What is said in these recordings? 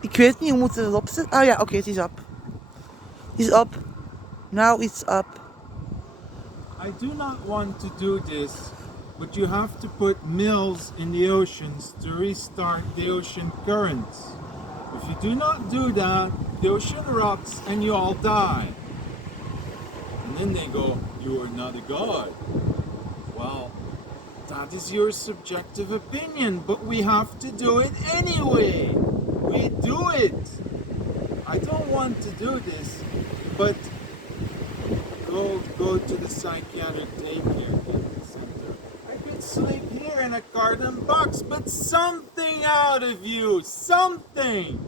Ik weet niet, hoe moeten we het opzetten? Ah ja, oké, het is op. Het is op. Now it's up. I do not want to do this, but you have to put mills in the oceans to restart the ocean currents. If you do not do that, the ocean erupts and you all die. And then they go, you are not a god. Well, that is your subjective opinion, but we have to do it anyway. We do it. I don't want to do this, but go to the psychiatric daycare center. I could sleep here in a carton box, but something out of you, something.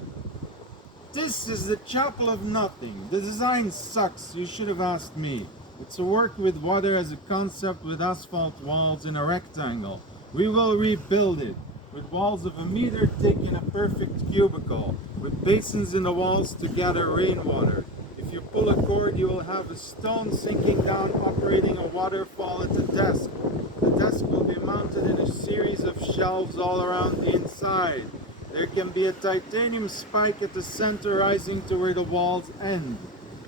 This is the chapel of nothing. The design sucks. You should have asked me. It's a work with water as a concept with asphalt walls in a rectangle. We will rebuild it with walls of a meter thick in a perfect cubicle, with basins in the walls to gather rainwater. If you pull a cord, you will have a stone sinking down operating a waterfall at the desk. The desk will be mounted in a series of shelves all around the inside. There can be a titanium spike at the center rising to where the walls end.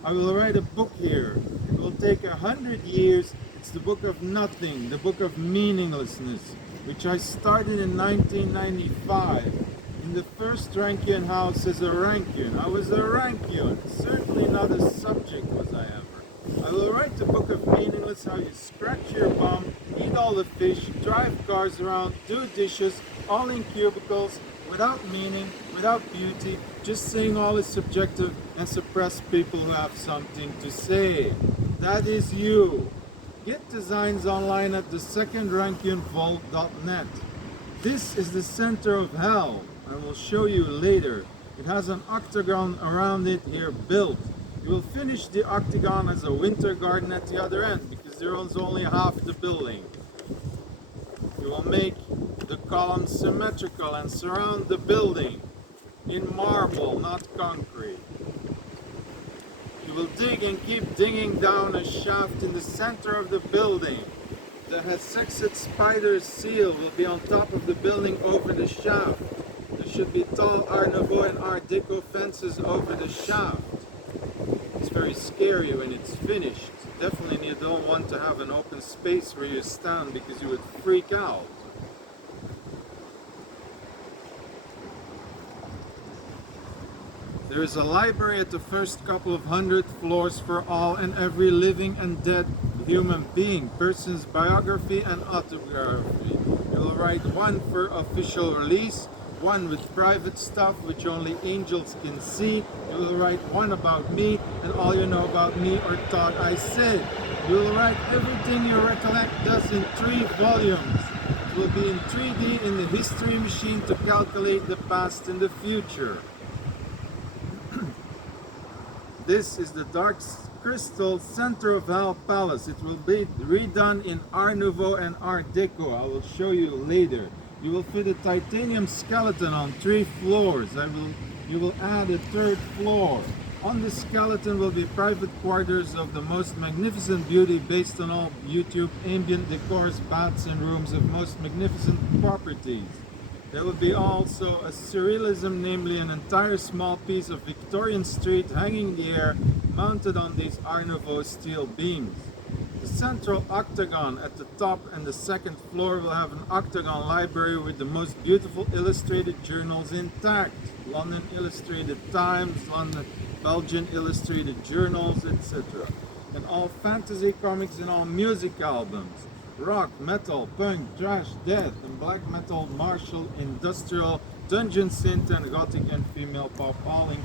I will write a book here. It will take 100 years. It's the book of nothing, the book of meaninglessness, which I started in 1995. In the first Rankian house as a Rankian. I was a Rankian, certainly not a subject was I ever. I will write the book of meaningless, how you scratch your bum, eat all the fish, drive cars around, do dishes, all in cubicles, without meaning, without beauty, just saying all is subjective and suppress people who have something to say. That is you. Get designs online at thesecondrankianvault.net. This is the center of hell. I will show you later. It has an octagon around it here built. You will finish the octagon as a winter garden at the other end because there is only half the building. You will make the columns symmetrical and surround the building in marble, not concrete. You will dig and keep digging down a shaft in the center of the building. The hexed spider seal will be on top of the building over the shaft. There should be tall Art Nouveau and Art Deco fences over the shaft. It's very scary when it's finished. Definitely you don't want to have an open space where you stand because you would freak out. There is a library at the first couple of 100 floors for all and every living and dead human being, person's biography and autobiography. You will write one for official release, one with private stuff which only angels can see. You will write one about me and all you know about me or thought I said. You will write everything you recollect does in 3 volumes. It will be in 3D in the history machine to calculate the past and the future. This is the Dark Crystal Center of Hell Palace. It will be redone in Art Nouveau and Art Deco. I will show you later. You will fit a titanium skeleton on 3 floors. You will add a 3rd floor. On the skeleton will be private quarters of the most magnificent beauty based on all YouTube ambient decors, baths and rooms of most magnificent properties. There will be also a surrealism, namely an entire small piece of Victorian street hanging in the air, mounted on these Art Nouveau steel beams. The central octagon at the top and the 2nd floor will have an octagon library with the most beautiful illustrated journals intact. London Illustrated Times, Belgian Illustrated Journals, etc. And all fantasy comics and all music albums. Rock, metal, punk, thrash, death, and black metal, martial, industrial, dungeon synth, and gothic and female pop, all in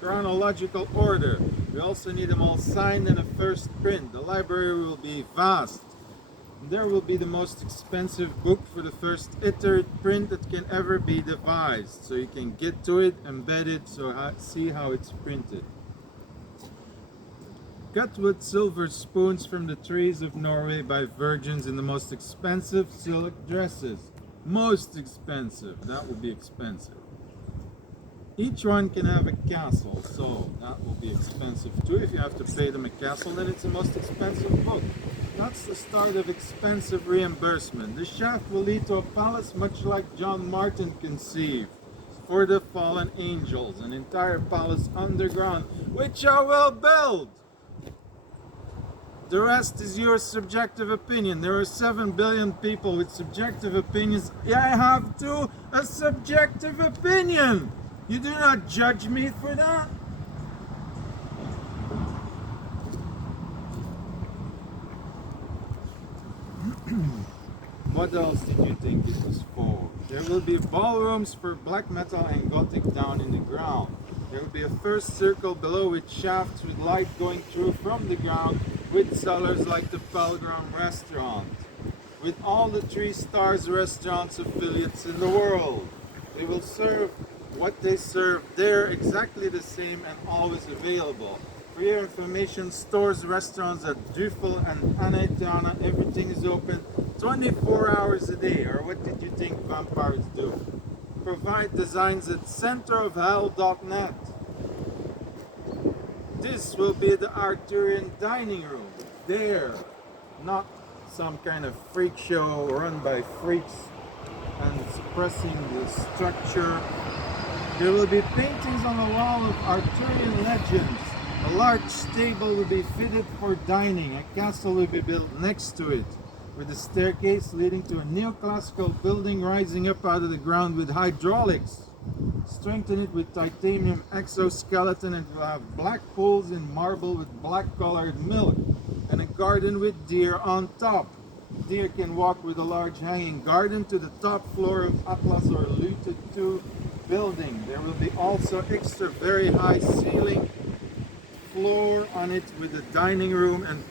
chronological order. We also need them all signed in a first print. The library will be vast. There will be the most expensive book for the first iterate print that can ever be devised. So you can get to it, embed it, so see how it's printed. Cut with silver spoons from the trees of Norway by virgins in the most expensive silk dresses. Most expensive. That will be expensive. Each one can have a castle, so that will be expensive too. If you have to pay them a castle, then it's the most expensive book. That's the start of expensive reimbursement. The shaft will lead to a palace much like John Martin conceived. for the fallen angels, an entire palace underground, which I will build. The rest is your subjective opinion. There are 7 billion people with subjective opinions. I have too a subjective opinion. You do not judge me for that. What else did you think it was for? There will be ballrooms for black metal and gothic down in the ground. There will be a first circle below with shafts with light going through from the ground, with cellars like the Pilgrim restaurant, with all the 3 stars restaurants affiliates in the world. They will serve what they serve there, exactly the same and always available. For your information, stores, restaurants at Duffel and Anetana, everything is open 24 hours a day. Or what did you think vampires do? Provide designs at centerofhell.net. This will be the Arthurian dining room. There, not some kind of freak show run by freaks and suppressing the structure. There will be paintings on the wall of Arthurian legends. A large stable will be fitted for dining. A castle will be built next to it, with a staircase leading to a neoclassical building rising up out of the ground with hydraulics. Strengthen it with titanium exoskeleton and will have black pools in marble with black colored milk, and a garden with deer on top. Deer can walk with a large hanging garden to the top floor of Atlas or Luted 2 building. There will be also extra very high ceiling floor on it with a dining room and